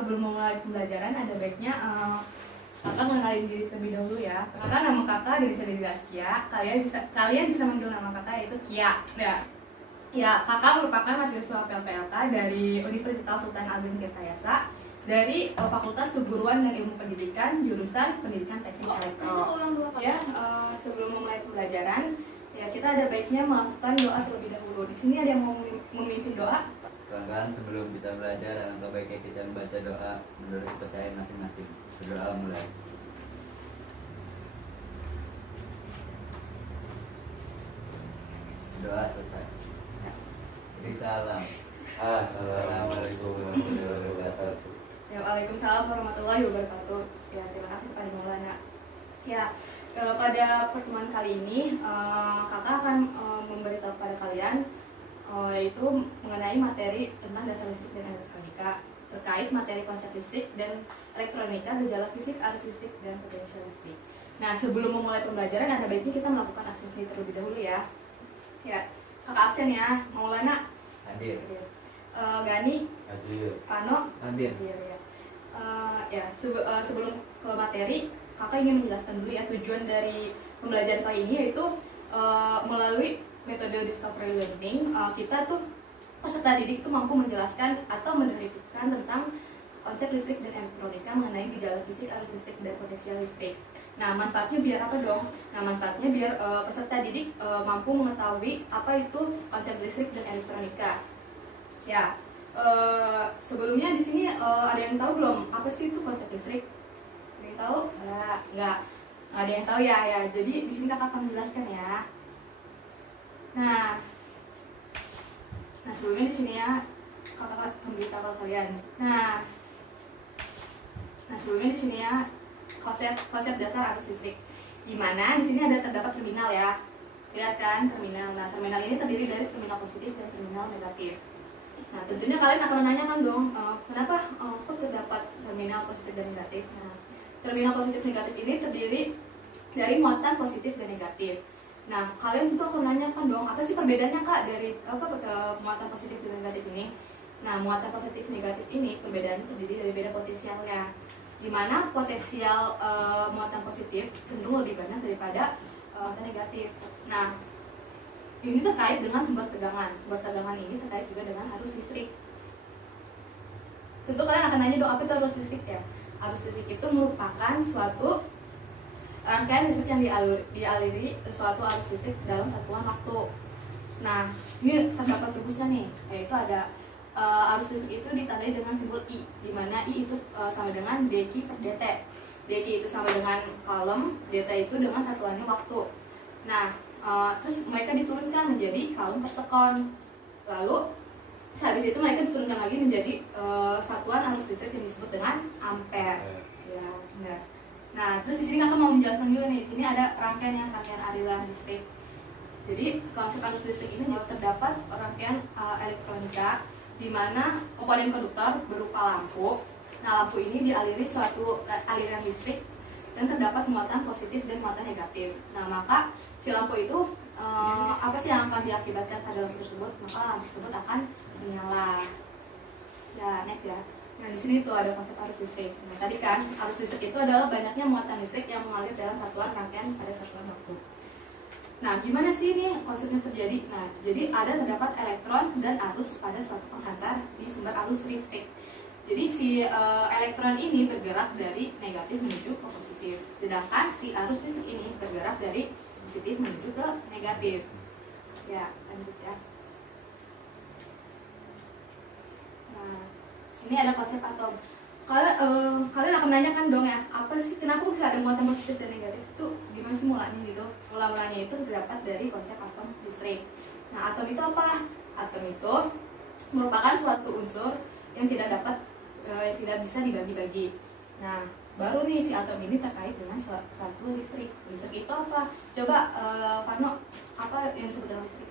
sebelum memulai pembelajaran ada baiknya kakak mengenalin diri terlebih dahulu ya. Kakak, nama kakak Deli Zaskia. Kalian bisa manggil nama kakak yaitu Kia. Ya, kakak merupakan mahasiswa PLPLK dari Universitas Sultan Ageng Tirtayasa dari Fakultas Keguruan dan Ilmu Pendidikan, jurusan Pendidikan Teknik Elektro. Ya, sebelum memulai pembelajaran, ya kita ada baiknya melakukan doa terlebih dahulu. Di sini ada yang mau memimpin doa? Kawan-kawan, sebelum kita belajar, alangkah baiknya kita membaca doa menurut kepercayaan masing-masing. Berdoa mulai. Doa selesai. Beri salam. Assalamualaikum warahmatullahi wabarakatuh. Ya, waalaikumsalam warahmatullahi wabarakatuh. Ya, terima kasih kepada Maulana. Ya, pada pertemuan kali ini kakak akan memberitahu kepada kalian yaitu mengenai materi tentang dasar listrik dan elektronika, terkait materi konsep listrik dan elektronika, gejala fisik, arus listrik, dan potensial listrik. Nah, sebelum memulai pembelajaran ada baiknya kita melakukan absensi terlebih dahulu ya. Ya, kakak absen ya. Maulana Hadir. Gani Hadir. Pano hadir. Ya, sebelum ke materi, kakak ingin menjelaskan dulu ya tujuan dari pembelajaran kali ini, yaitu melalui metode discovery learning kita tuh peserta didik tuh mampu menjelaskan atau mendeskripsikan tentang konsep listrik dan elektronika mengenai gejala fisik, arus listrik, dan potensial listrik. Nah, manfaatnya biar apa dong? Nah, manfaatnya biar peserta didik mampu mengetahui apa itu konsep listrik dan elektronika. Ya, sebelumnya di sini ada yang tahu belum apa sih itu konsep listrik? Ada yang tahu? Nggak ada yang tahu ya. Ya, jadi di sini kakak akan menjelaskan ya. Nah, sebelumnya di sini ya kakak memberitahu kalian. Nah, sebelumnya di sini ya konsep dasar arus listrik. Gimana? Di sini ada terdapat terminal ya. Lihat kan terminal. Nah, terminal ini terdiri dari terminal positif dan terminal negatif. Nah, tentunya kalian akan menanyakan dong, kenapa kok terdapat terminal positif dan negatif? Nah, terminal positif negatif ini terdiri dari muatan positif dan negatif. Nah, kalian tentu akan menanyakan dong, apa sih perbedaannya kak dari muatan positif dan negatif ini? Nah, muatan positif negatif ini perbedaannya terdiri dari beda potensialnya. Di mana potensial muatan positif cenderung lebih banyak daripada muatan negatif. Nah, ini terkait dengan sumber tegangan. Sumber tegangan ini terkait juga dengan arus listrik. Tentu kalian akan nanya dong, apa itu arus listrik ya? Arus listrik itu merupakan suatu rangkaian listrik yang dialiri suatu arus listrik dalam satuan waktu. Nah, ini terdapat rumusnya nih, yaitu ada arus listrik itu ditandai dengan simbol I, di mana I itu sama dengan dq per dt. Dq itu sama dengan coulomb, dt itu dengan satuannya waktu. Nah, terus mereka diturunkan menjadi coulomb per sekon. Lalu habis itu mereka diturunkan lagi menjadi satuan arus listrik yang disebut dengan ampere. Ya, benar. Nah, terus di sini kakak mau menjelaskan dulu nih. Di sini ada rangkaian aliran listrik. Jadi konsep arus listrik ini terdapat rangkaian elektronika, di mana komponen konduktor berupa lampu. Nah, lampu ini dialiri suatu aliran listrik dan terdapat muatan positif dan muatan negatif. Nah, maka si lampu itu apa sih yang akan diakibatkan pada lampu tersebut? Maka lampu tersebut akan menyala. Ya, next ya. Nah, di sini tuh ada konsep arus listrik. Nah, tadi kan arus listrik itu adalah banyaknya muatan listrik yang mengalir dalam satuan rangkaian pada satuan waktu. Nah, gimana sih ini konsepnya terjadi? Nah, jadi terdapat elektron dan arus pada suatu penghantar di sumber arus listrik. Jadi si elektron ini bergerak dari negatif menuju ke positif, sedangkan si arus listrik ini bergerak dari positif menuju ke negatif. Ya, lanjut ya. Nah, sini ada konsep atom. Kalian akan menanyakan dong ya, apa sih, kenapa bisa ada muatan positif dan negatif? Itu gimana sih mulanya gitu? Mula-mulanya itu terdapat dari konsep atom listrik. Nah, atom itu apa? Atom itu merupakan suatu unsur yang tidak bisa dibagi-bagi. Nah, baru nih si atom ini terkait dengan suatu listrik. Listrik itu apa? Coba Fano, apa yang disebut dengan listrik?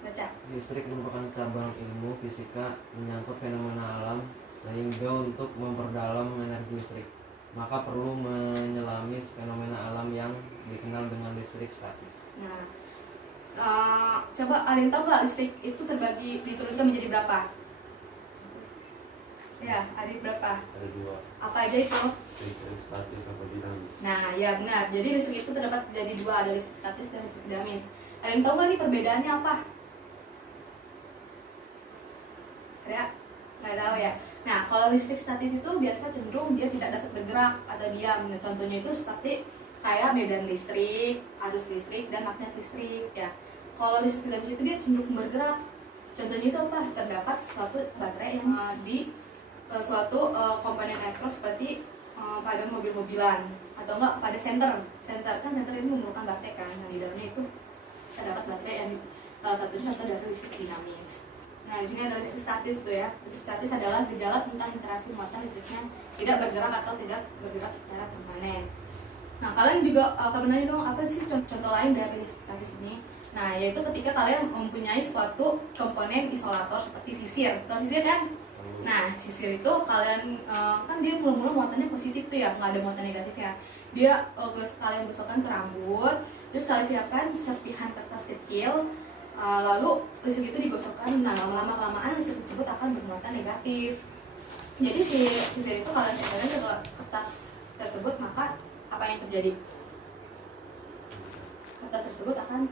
Baca. Listrik merupakan cabang ilmu fisika menyangkut fenomena alam, sehingga untuk memperdalam energi listrik maka perlu menyelami fenomena alam yang dikenal dengan listrik statis. Nah, coba ada yang tahu nggak listrik itu diturunkan menjadi berapa? Ya, ada berapa? Ada 2, Apa aja itu? listrik statis atau dinamis. Nah, ya benar. Jadi listrik itu terdapat jadi 2, ada listrik statis dan listrik dinamis. Ada yang tahu nggak nih perbedaannya apa? Ada? Nggak tahu ya. Nah, kalau listrik statis itu biasa cenderung dia tidak dapat bergerak atau diam. Nah, contohnya itu seperti kayak medan listrik, arus listrik, dan magnet listrik ya. Kalau listrik dinamis itu dia cenderung bergerak. Contohnya itu apa? Terdapat suatu baterai yang di suatu komponen elektro seperti pada mobil-mobilan atau enggak pada senter kan senter ini memerlukan baterai kan. Nah, di dalamnya itu terdapat baterai yang salah satunya contoh dari listrik dinamis. Nah, di sini ada listrik statis tuh ya. Listrik statis adalah gejala tentang interaksi muatan listriknya tidak bergerak atau tidak bergerak secara permanen. Nah, kalian juga akan menanya dong, apa sih contoh lain dari listrik statis ini? Nah, yaitu ketika kalian mempunyai suatu komponen isolator seperti sisir. Tahu sisir kan? Nah, sisir itu kalian kan dia mula-mula muatannya positif tuh ya, nggak ada muatan negatif ya. Dia kalian gosokkan ke rambut, terus kalian siapkan serpihan kertas kecil, lalu listrik itu digosokkan. Nah, lama-lama kelamaan listrik tersebut akan bermuatan negatif. Jadi si sisir itu kalian tempelkan ke kertas tersebut, maka apa yang terjadi? Kertas tersebut akan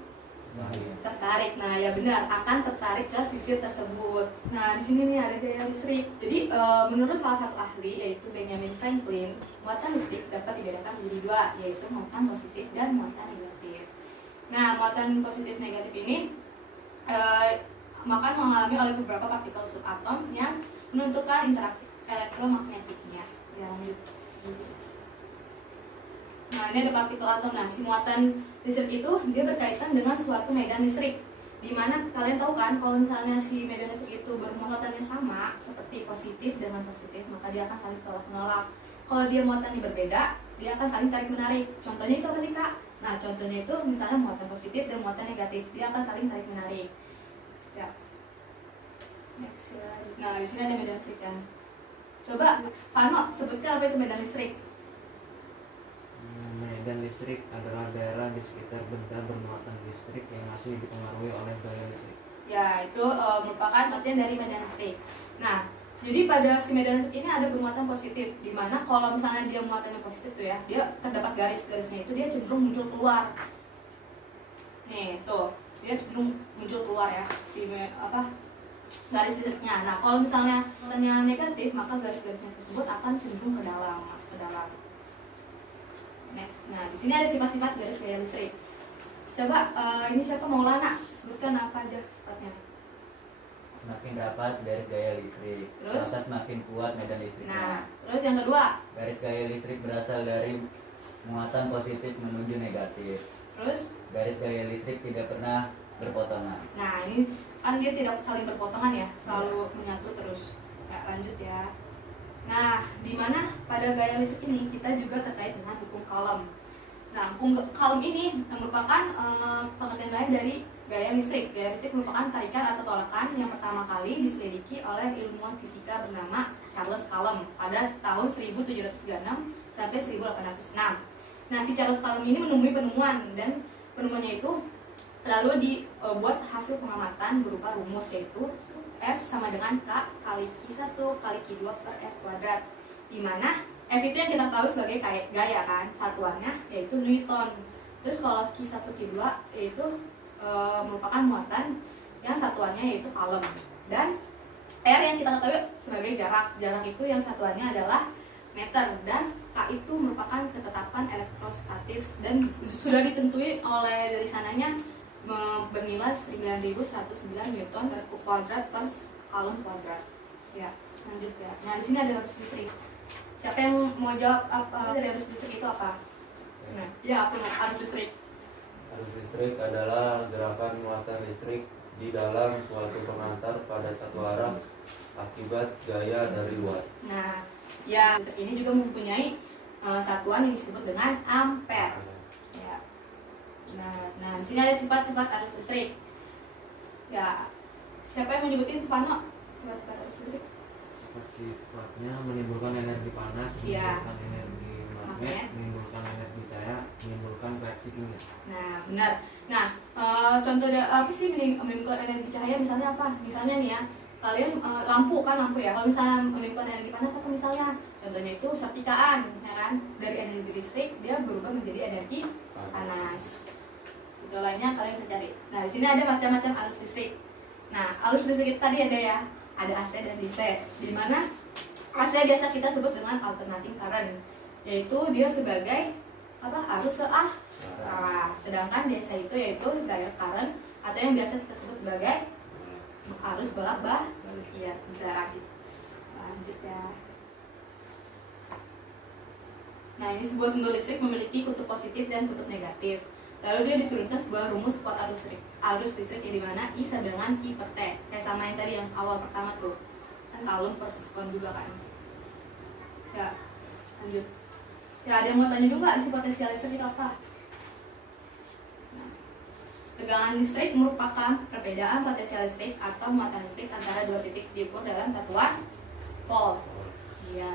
tertarik. Nah, ya benar, akan tertarik ke sisir tersebut. Nah, di sini nih ada gaya listrik. Jadi menurut salah satu ahli yaitu Benjamin Franklin, muatan listrik dapat dibedakan menjadi 2, yaitu muatan positif dan muatan negatif. Nah, muatan positif negatif ini akan mengalami oleh beberapa partikel subatom yang menentukan interaksi elektromagnetiknya. Ya, lanjut. Nah, ini ada partikel atom. Nah, si muatan listrik itu dia berkaitan dengan suatu medan listrik. Dimana kalian tahu kan, kalau misalnya si medan listrik itu bermuatannya sama, seperti positif dengan positif, maka dia akan saling tolak menolak. Kalau dia muatannya berbeda, dia akan saling tarik menarik. Contohnya itu apa sih kak? Nah, contohnya itu misalnya muatan positif dan muatan negatif, dia akan saling tarik menarik. Ya. Next, nah, di sini ada medan listrik kan. Coba, Fano, sebutkan apa itu medan listrik? Medan listrik adalah daerah di sekitar benda bermuatan listrik yang masih dipengaruhi oleh gaya listrik. Ya, itu merupakan contohnya dari medan listrik. Nah, jadi pada si medan listrik ini ada bermuatan positif, di mana kalau misalnya dia muatannya positif tuh ya, dia terdapat garis-garisnya itu dia cenderung muncul keluar. Nih, tuh, dia cenderung muncul keluar ya garis listriknya. Nah, kalau misalnya muatannya negatif, maka garis-garisnya tersebut akan cenderung ke dalam, masuk ke dalam. Next. Nah, di sini ada sifat-sifat garis gaya listrik. Coba ini siapa? Maulana, sebutkan apa aja sifatnya. Semakin rapat garis gaya listrik, Terus? maka semakin kuat medan listriknya. Nah, terus yang kedua. Garis gaya listrik berasal dari muatan positif menuju negatif. Terus? Garis gaya listrik tidak pernah berpotongan. Nah, ini kan dia tidak saling berpotongan ya, selalu menyatu terus. Ya, lanjut ya. Nah, di mana pada gaya listrik ini kita juga terkait dengan hukum Coulomb. Nah, hukum Coulomb ini merupakan pengertian lain dari gaya listrik. Gaya listrik merupakan tarikan atau tolakan yang pertama kali diselidiki oleh ilmuwan fisika bernama Charles Coulomb pada tahun 1736 sampai 1806. Nah, si Charles Coulomb ini menemui penemuan, dan penemuannya itu lalu dibuat hasil pengamatan berupa rumus, yaitu F sama dengan K kali Q1 kali Q2 per F kuadrat, dimana F itu yang kita tahu sebagai gaya kan, satuannya yaitu Newton. Terus kalau Q1 Q2 yaitu merupakan muatan yang satuannya yaitu Coulomb, dan R yang kita ketahui sebagai jarak itu yang satuannya adalah meter, dan K itu merupakan ketetapan elektrostatis dan sudah ditentui oleh dari sananya bernilai 9.109 Newton per kuadrat per Coulomb kuadrat. Ya, lanjut ya. Nah, di sini ada arus listrik. Siapa yang mau jawab apa dari arus listrik itu apa? Nah, ya, arus listrik. Arus listrik adalah gerakan muatan listrik di dalam suatu pengantar pada satu arah akibat gaya dari luar. Nah, ya, listrik ini juga mempunyai satuan yang disebut dengan ampere. Ya. Nah, di sini ada sifat-sifat arus listrik. Ya, siapa yang menyebutin Fano? Sifat-sifat arus listrik. Sifat-sifatnya menimbulkan energi panas, Iya. menimbulkan energi magnet, Magnet. menimbulkan energi cahaya, menimbulkan reaksi kimia. Nah, benar. Nah, contoh apa sih menimbulkan energi cahaya? Misalnya apa? Misalnya nih ya, kalian lampu ya, kalau misalnya menimbulkan energi panas atau misalnya contohnya itu setikaan ya kan, dari energi listrik dia berubah menjadi energi panas. Itu lainnya kalian bisa cari. Nah di sini ada macam-macam arus listrik. Nah arus listrik itu tadi ada ya, ada AC dan DC, di mana AC biasa kita sebut dengan alternating current, yaitu dia sebagai apa, arus searah. Sedangkan DC itu yaitu direct current atau yang biasa kita sebut sebagai arus bolak-balik. Iya, lanjut ya. Nah ini sebuah sumber listrik memiliki kutub positif dan kutub negatif. Lalu dia diturunkan sebuah rumus kuat arus listrik yang dimana I sama dengan Q per T. Kayak sama yang tadi yang awal pertama tuh, kan Coulomb per second juga kan. Ya, lanjut. Ya ada yang mau tanya juga isi potensial listrik itu apa? Nah, tegangan listrik merupakan perbedaan potensial listrik atau muatan listrik antara dua titik diukur dalam satuan volt. Iya.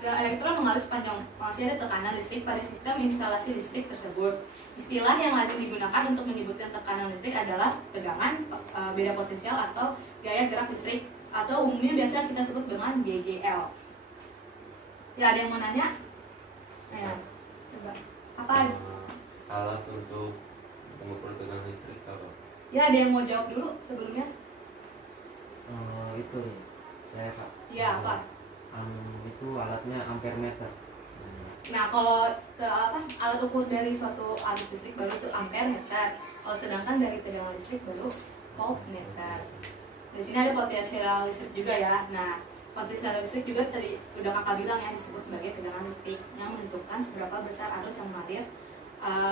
Dan elektron mengalir sepanjang masih ada tekanan listrik pada sistem instalasi listrik tersebut. Istilah yang lazim digunakan untuk menyebutkan tekanan listrik adalah tegangan, beda potensial atau gaya gerak listrik, atau umumnya biasa kita sebut dengan GGL. Ya ada yang mau nanya? Ayo, coba. Apa? Alat untuk mengukur tegangan listrik apa? Ya ada yang mau jawab dulu sebelumnya? Itu nih, saya Kak. Iya apa? Itu alatnya ampere meter. Nah kalau alat ukur dari suatu arus listrik baru itu ampere meter. Kalau sedangkan dari tegangan listrik baru voltmeter. Di sini ada potensial listrik juga ya. Nah potensial listrik juga tadi udah kakak bilang ya, disebut sebagai tegangan listrik yang menentukan seberapa besar arus yang mengalir.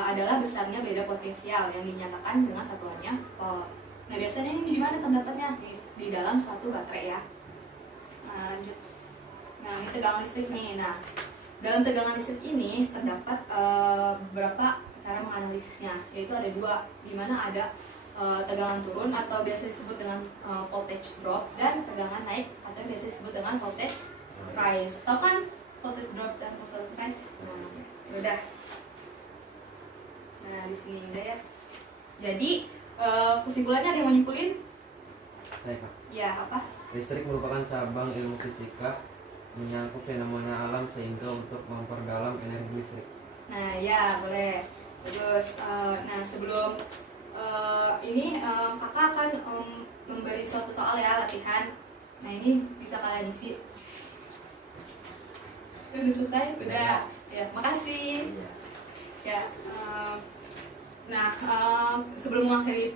Adalah besarnya beda potensial yang dinyatakan dengan satuannya volt. Nah biasanya ini di mana terdapatnya? Di dalam suatu baterai ya. Nah, lanjut. Nah ini tegangan listrik nih. Nah dalam tegangan listrik ini terdapat beberapa cara menganalisisnya, yaitu ada dua, di mana ada tegangan turun atau biasa disebut dengan voltage drop, dan tegangan naik atau biasa disebut dengan voltage rise. Tahu kan voltage drop dan voltage rise? Nah, udah. Nah di sini udah ya. Jadi kesimpulannya ada yang mau nyimpulin? Saya Kak. Ya apa? Listrik merupakan cabang ilmu fisika menyangkut fenomena alam sehingga untuk memperdalam energi listrik. Nah ya boleh. Terus nah sebelum ini kakak akan memberi suatu soal ya, latihan. Nah ini bisa kalian isi. Sudah selesai? Sudah. Ya makasih. Ya. Nah sebelum mengakhiri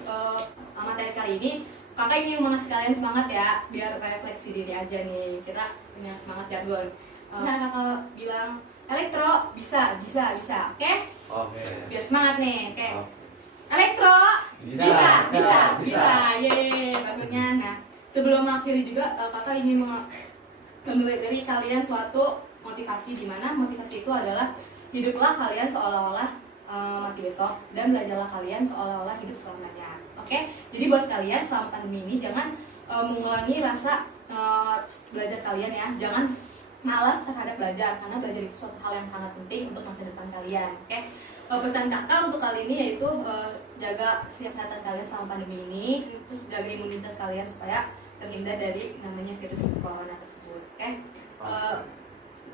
materi kali ini, kakak ingin mengasih kalian semangat ya, biar refleksi diri aja nih. Kita punya semangat jadwal. Misalnya kakak bilang elektro bisa, oke? Oke. Biar semangat nih, oke? Elektro bisa. Yeay, bagusnya. Nah, sebelum mengakhiri juga kakak ingin memberi dari kalian suatu motivasi, di mana motivasi itu adalah hiduplah kalian seolah-olah mati besok, dan belajarlah kalian seolah-olah hidup selamanya. Oke, jadi buat kalian selama pandemi ini jangan mengulangi rasa belajar kalian ya. Jangan malas terhadap belajar, karena belajar itu suatu hal yang sangat penting untuk masa depan kalian. Oke, pesan kakak untuk kali ini yaitu jaga kesehatan kalian selama pandemi ini, terus jaga imunitas kalian supaya terhindar dari namanya virus corona tersebut.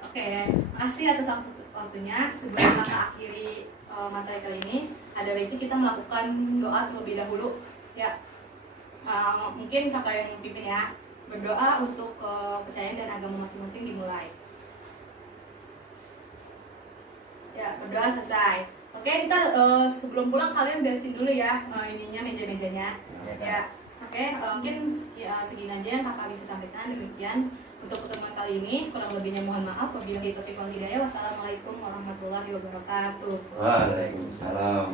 Oke, makasih atas waktunya. Sebelum kakak akhiri materi kali ini, ada baiknya kita melakukan doa terlebih dahulu ya. Mungkin kakak yang pimpin ya, berdoa untuk kepercayaan dan agama masing-masing dimulai ya. Berdoa selesai. Oke, ntar sebelum pulang kalian beresin dulu ya ininya, meja-mejanya ya. Oke, mungkin segini aja yang kakak bisa sampaikan. Demikian untuk pertemuan kali ini, kurang lebihnya mohon maaf. Wabillahi taufiq wal hidayah. Wassalamualaikum warahmatullahi wabarakatuh. Waalaikumsalam.